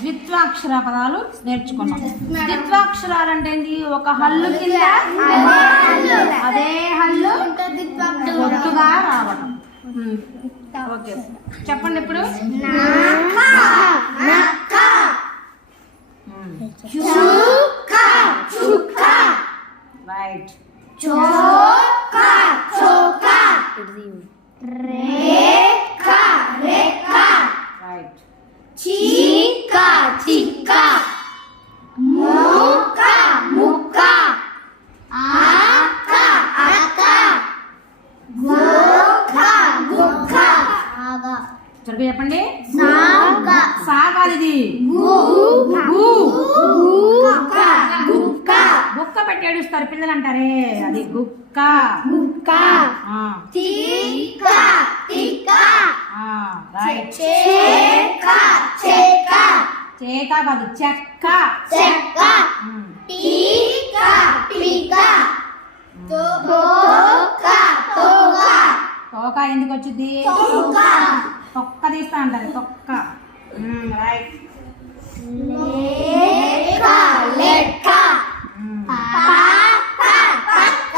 ద్విత్వాక్షర పదాలు నేర్చుకున్నాం. ద్విత్వాక్షరాలు అంటే ఏంటి? ఒక హల్లు కింద అదే హల్లు ఒత్తుగా రావడం. ఓకే, చెప్పండి ఇప్పుడు. రైట్. రైట్. చిక్కా చిక్కా, ముక్క ముక్క, అక్క అక్క, గుక్క గుక్క. సరిగ్గా చెప్పండి. సాగ సా కాదు ఇది. గుక్క. బుక్క పెట్టి ఏడుస్తారు పిల్లలు అంటారే, అది గుక్క. గుక్క. తిక్క తిక్క. రైట్. చెక్క చెక్క. చేక కాదు, చెక్క. చెక్క. టీక టీక. తోక తోక. తోక ఎందుకు వచ్చింది? తోక. తొక్క తీస్తా అంటారు, తొక్క. రైట్. లెక్క లెక్క. పక్క పక్క.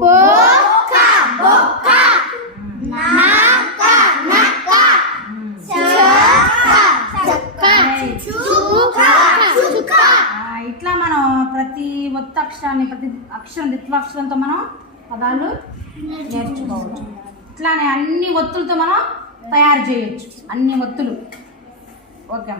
బొక్క బొక్క. నక్క నక్క. చక్క చక్క. చుక్క చుక్క. ఇట్లా మనం ప్రతి ఒత్త అక్షరాన్ని, ప్రతి అక్షరం ద్విత్వాక్షరంతో మనం పదాలు నేర్చుకోవచ్చు. ఇట్లానే అన్ని ఒత్తులతో మనం తయారు చేయొచ్చు, అన్ని ఒత్తులు. ఓకే.